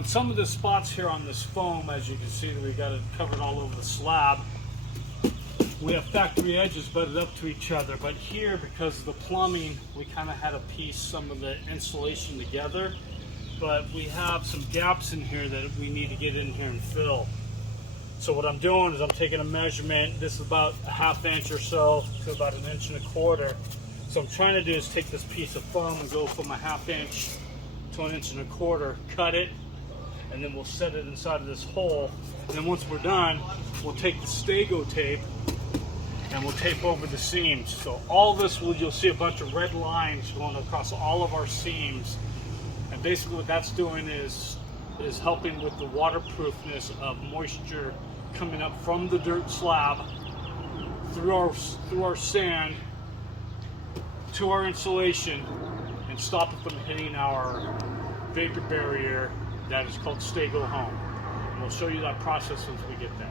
on some of the spots here on this foam, as you can see, that we got it covered all over the slab. We have factory edges butted up to each other, but here, because of the plumbing, we kind of had to piece some of the insulation together. But we have some gaps in here that we need to get in here and fill. So what I'm doing is I'm taking a measurement. This is about a 1/2 inch or so to about 1 1/4 inches. So I'm trying to do is take this piece of foam and go from a 1/2 inch to 1 1/4 inches, cut it, and then we'll set it inside of this hole. And then once we're done, we'll take the Stego tape and we'll tape over the seams. So all this, you'll see a bunch of red lines going across all of our seams. And basically what that's doing is helping with the waterproofness of moisture coming up from the dirt slab through our sand to our insulation and stop it from hitting our vapor barrier that is called Stego Home. And we'll show you that process once we get there.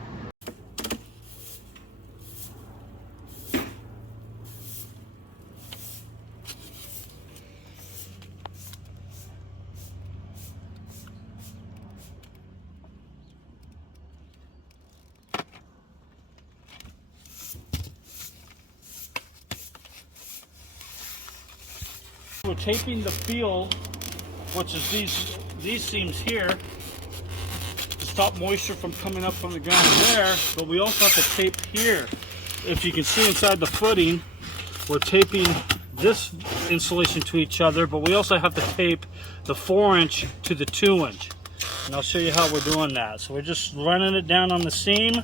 We're taping the field, which is these seams here, to stop moisture from coming up from the ground there, but we also have to tape here. If you can see inside the footing, we're taping this insulation to each other, but we also have to tape the 4-inch to the 2-inch. And I'll show you how we're doing that. So we're just running it down on the seam,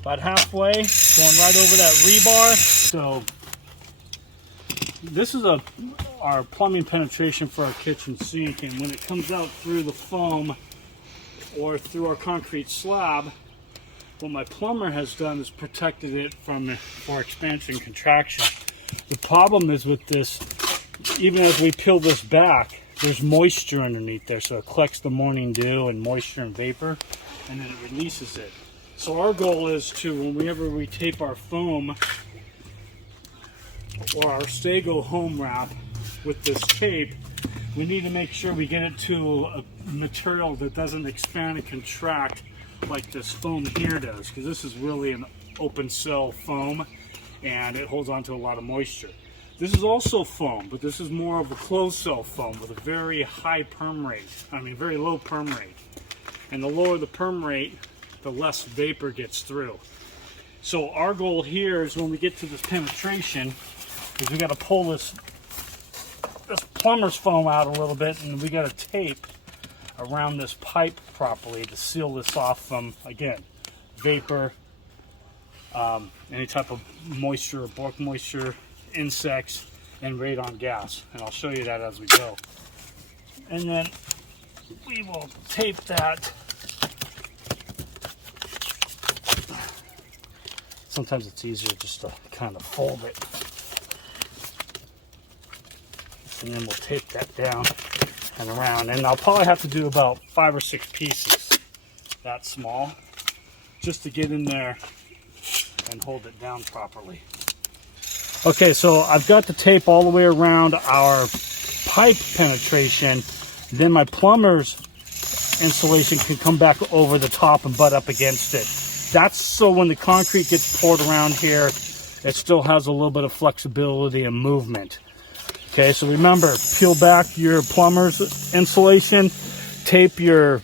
about halfway, going right over that rebar. So this is our plumbing penetration for our kitchen sink, and when it comes out through the foam or through our concrete slab, what my plumber has done is protected it for expansion and contraction. The problem is with this, even as we peel this back, there's moisture underneath there, so it collects the morning dew and moisture and vapor, and then it releases it. So our goal is to, whenever we tape our foam or our Stego home wrap with this tape, we need to make sure we get it to a material that doesn't expand and contract like this foam here does, because this is really an open cell foam and it holds on to a lot of moisture. This is also foam, but this is more of a closed cell foam with a very high perm rate, very low perm rate. And the lower the perm rate, the less vapor gets through. So our goal here is when we get to this penetration, is we got to pull this plumber's foam out a little bit, and we got to tape around this pipe properly to seal this off from, again, vapor, any type of moisture, bulk moisture, insects, and radon gas. And I'll show you that as we go. And then we will tape that. Sometimes it's easier just to kind of fold it. And then we'll tape that down and around. And I'll probably have to do about 5 or 6 pieces, that small, just to get in there and hold it down properly. Okay, so I've got the tape all the way around our pipe penetration. Then my plumber's insulation can come back over the top and butt up against it. That's so when the concrete gets poured around here, it still has a little bit of flexibility and movement. Okay, so remember, peel back your plumber's insulation, tape your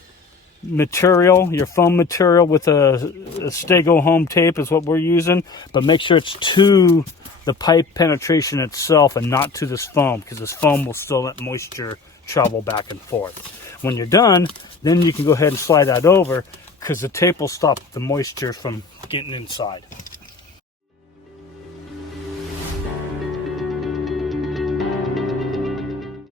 material, your foam material with a Stego home tape is what we're using, but make sure it's to the pipe penetration itself and not to this foam, because this foam will still let moisture travel back and forth. When you're done, then you can go ahead and slide that over, because the tape will stop the moisture from getting inside.